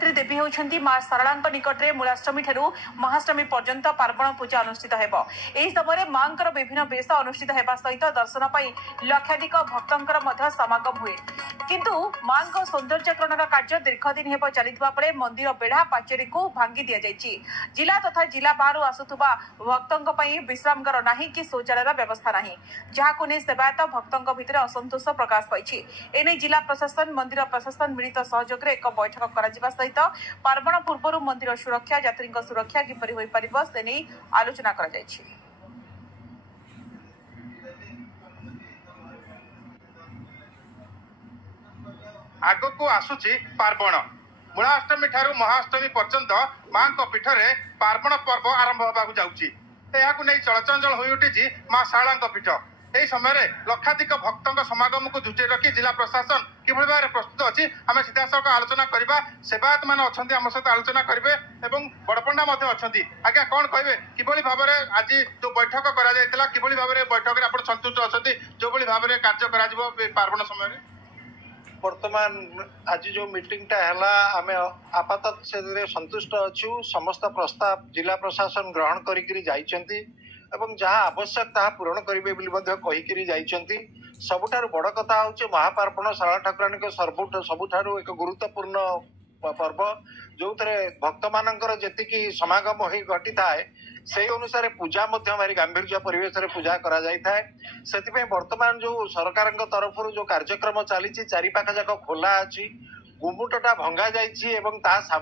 जगतधात्री देवी होती मां सारला निकट में मूलाष्टमी ठू महाष्टमी पर्यंत पार्वण पूजा अनुष्ठित हो। समय मां विभिन्न वेश अनुष्ठित होगा सहित दर्शन पर लक्षाधिक भक्तर समागम हुए किंतु मां सौंदर्यकरण कार्य दीर्घदिन हो चलता बेले मंदिर बेढ़ा पाचेरी को भांगी दि जाएगी। जिला तथा जिला बाहर आसुवा भक्तों विश्राम ना कि शौचालय व्यवस्था ना जहां नहीं सेवायत भक्तों भितर असंतोष प्रकाश पाई। एने जिला प्रशासन मंदिर प्रशासन मिलित सहयोग एक बैठक करा सहित पार्वण पूर्व मंदिर सुरक्षा यात्री सुरक्षा किपरि होई परिबो से नहीं आलोचना करा जायछि। आगको आसुची पार्वण मूलाष्टमी ठारू महाअष्टमी पर्यंत मां पीठ में पार्वण पर्व आरंभ होगा जाऊँगी। नहीं चलचंचल हो उठी मां शारला पीठ। यही समय लक्षाधिक भक्तों समागम को दृष्टि रखी जिला प्रशासन कि भाव में प्रस्तुत अच्छी आम सीधा सड़क आलोचना करवा। सेवायत मान अच्छा आम सहित आलोचना करेंगे और बड़पंडा आज्ञा कौन कहे कि भाव में आज जो बैठक कि भाव में बैठक में आप सन्तुष्ट अच्छा जो भाव में कार्य कर पार्वण समय वर्तमान आज जो मीटिंग टा है आम आपातत से संतुष्ट अच्छु। समस्त प्रस्ताव जिला प्रशासन ग्रहण करी जाइछंती एवं जहाँ आवश्यक ता पूरण करेंगे कहीकि जाइछंती। सबुठारु बड़ कथा हूँ महापार्वण शारला ठाकुराणी सबुठारु एक गुरुत्वपूर्ण पर्व जो भक्त मानकर जी समागम हो घटी थाए से अनुसार पूजा भारी गांभीर्य परिवेश रे पूजा करा जाय थाए। सेतिपय वर्तमान जो सरकार तरफ जो कार्यक्रम चली चारिपाख जाक खोला अच्छी गुमुटा भंगा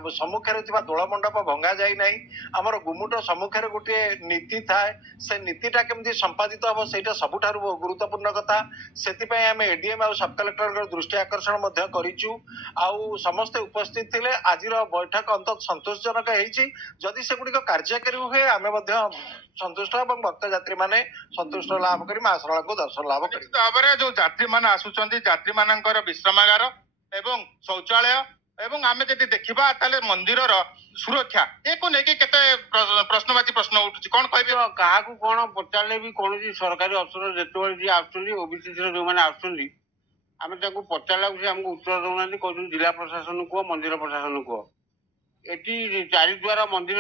सम्मुखें दोल मंडप भंगा जाई नहीं। आमर गुमुट सम्मुखें गोटे नीति थाए से नीतिटा केमती संपादित हम सेटा सबुठारु गुरुत्वपूर्ण कथा। सेतिपय आम एडीएम आ सब कलेक्टर दृष्टि आकर्षण करिचु आउ समस्ते उपस्थित थिले। आजिर बैठक अंत संतोषजनक होईछि। जदि सेगुड़िक कार्यकारी हुए आम संतुष्ट और भक्त यात्री माने संतुष्ट लाभ करी मां शारला को दर्शन लाभ करी। भाव जो यात्री मान आसुचंती यात्री मानकर विश्रामागार एवं शौचालय एवं आम जब देखा मंदिर सुरक्षा को लेकिन केते प्रश्नवाची प्रश्न उठुची कौन कह क्या कौन पचारे भी कौन सरकारी अफसर जिते आसुँच ओबीसी जो मैंने आसुँच आम पचारा से आमको उत्तर दौना कहते जिला प्रशासन कह मंदिर प्रशासन कह ये चारि द्वार मंदिर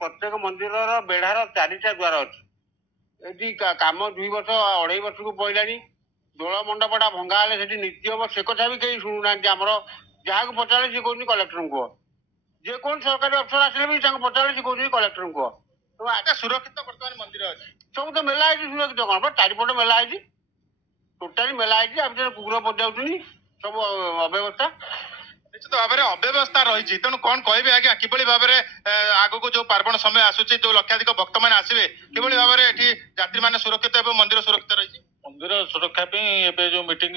प्रत्येक मंदिर बेढ़ार चारिटा द्वार अच्छी ये कम 2 वर्ष 2.5 वर्ष को पड़ा दोल मंडपटा भंगा हेल्ले नीति हम से कथा भी कहीं शुणुना आमर जहाँ को पचारे सी कहते कलेक्टर कह जे कौन सरकारी अफसर आसे भी पचारे सी कहते कलेक्टर कह तो सुरक्षित बर्तमान मंदिर अच्छी सब तो मेला है सुरक्षित कौन चारिपटे मेला है टोटाली मेला है कुकुर पचाऊँ सब अव्यवस्था निश्चित भाव में अव्यवस्था रही तेणु कौन कहे आज्ञा कि भाव में आग को जो पार्वण समय आसूची जो लक्षाधिक भक्त मैंने आसवे कि भाव में यात्री मैंने सुरक्षित और मंदिर सुरक्षित रही मंदिर सुरक्षा जो मीटिंग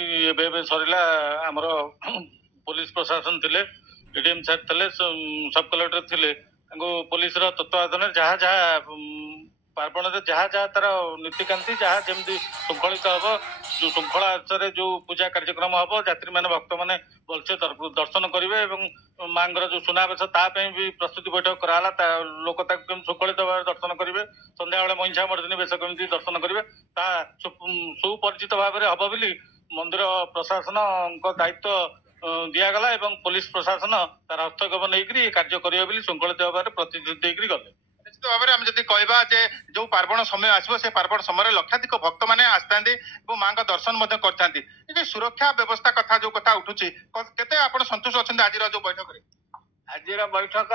सरला आमर पुलिस प्रशासन थे एडीएम साहब थे सब कलेक्टर थे पुलिस तत्वावधान जहाँ जहाँ पार्वण जहाँ जहाँ तार नीतिकांति जहाँ जमी श्रृंखलित हम जो श्रृंखला अनुसार जो पूजा कार्यक्रम हम यात्री मैंने भक्त मैंने भलसे दर्शन करेंगे और माँ जो सुनावेश तापाई भी प्रस्तुति बैठक कराला लोक श्रृंखलित भाव दर्शन करेंगे संध्या बेले महिषा मर्दिनी बेश कमी दर्शन करेंगे सुपरिचित भाव में हम बोली मंदिर प्रशासन दायित्व दिगला और पुलिस प्रशासन तार हस्तक्षेप नहीं कार्य करेंगे श्रृंखलित भाव में प्रतिश्रुति देकर गले। निश्चित भाव में आम जब कहवा जो पार्वण समय आसो से पार्वण समय लक्षाधिक भक्त मैंने आसता माँ का दर्शन कर सुरक्षा व्यवस्था कथा जो कथा उठुची केते आप संतुष्ट अच्छा आज जो बैठक आज बैठक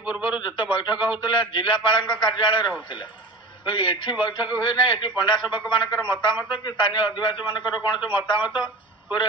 पूर्व जिते बैठक होता जिलापाल कार्यालय होता तो ये बैठक हुए ना ये पंडा सेवक मान मतामत कि स्थानीय आदिवासी मान कौन से मतामत पूरे